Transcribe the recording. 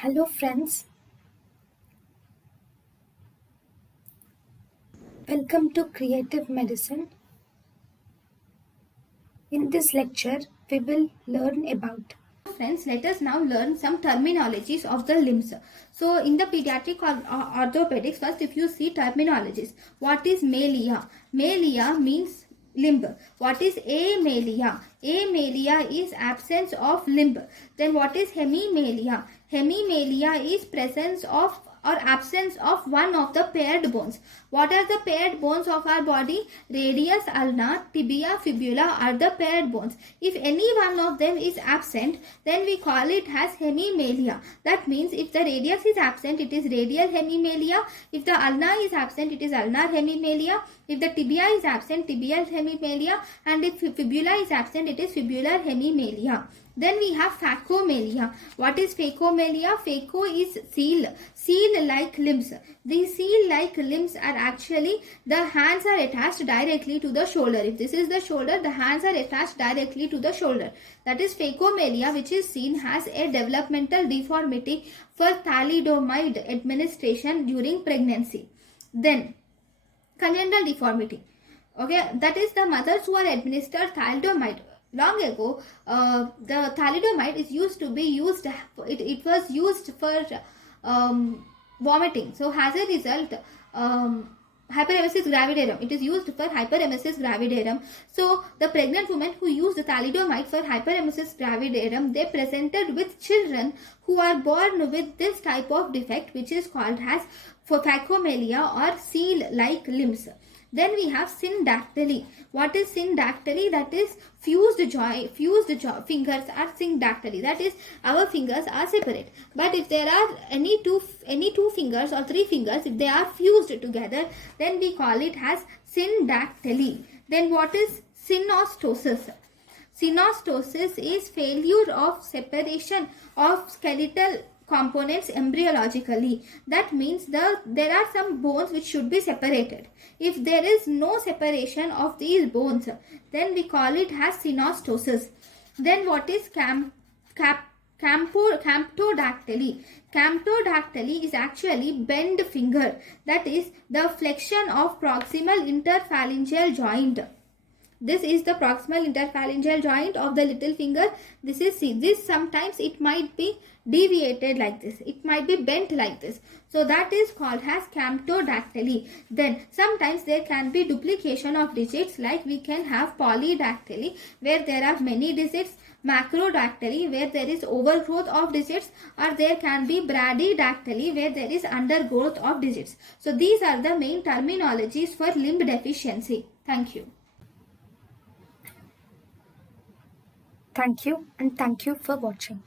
Hello friends, welcome to Creative Medicine. In this lecture, we will learn about. Friends, let us now learn some terminologies of the limbs. So in the pediatric orthopedics, first if you see terminologies, what is malia? Malia means limb. What is amalia? Amalia is absence of limb. Then what is hemimalia? Hemimalia is presence of or absence of one of the paired bones. What are the paired bones of our body? Radius, ulna, tibia, fibula are the paired bones. If any one of them is absent, then we call it as hemimalia. That means if the radius is absent, it is radial hemimalia. If the ulna is absent, it is ulnar hemimalia. If the tibia is absent, tibial hemimalia. And if fibula is absent, it is fibular hemimalia. Then we have phacomalia. What is phacomalia? Phaco is seal-like limbs. These seal-like limbs are actually, the hands are attached directly to the shoulder. If this is the shoulder, the hands are attached directly to the shoulder. That is phacomalia, which is seen as a developmental deformity for thalidomide administration during pregnancy. Then, congenital deformity. Okay, that is the mothers who are administered thalidomide. Long ago, the thalidomide is used to be used. It was used for vomiting. So as a result, hyperemesis gravidarum. It is used for hyperemesis gravidarum. So the pregnant women who used thalidomide for hyperemesis gravidarum, they presented with children who are born with this type of defect, which is called as phacomalia or seal-like limbs. Then we have syndactyly. What is syndactyly? That is fused fingers are syndactyly. That is, our fingers are separate. But if there are any two fingers or three fingers, if they are fused together, then we call it as syndactyly. Then what is synostosis? Synostosis is failure of separation of skeletal components embryologically. That means there are some bones which should be separated. If there is no separation of these bones, then we call it as synostosis. Then what is camptodactyly? Camptodactyly is actually bend finger. That is the flexion of proximal interphalangeal joint. This is the proximal interphalangeal joint of the little finger. This sometimes it might be deviated like this. It might be bent like this. So that is called as camptodactyly. Then sometimes there can be duplication of digits, like we can have polydactyly where there are many digits, macrodactyly where there is overgrowth of digits, or there can be brachydactyly where there is undergrowth of digits. So these are the main terminologies for limb deficiency. Thank you. Thank you and thank you for watching.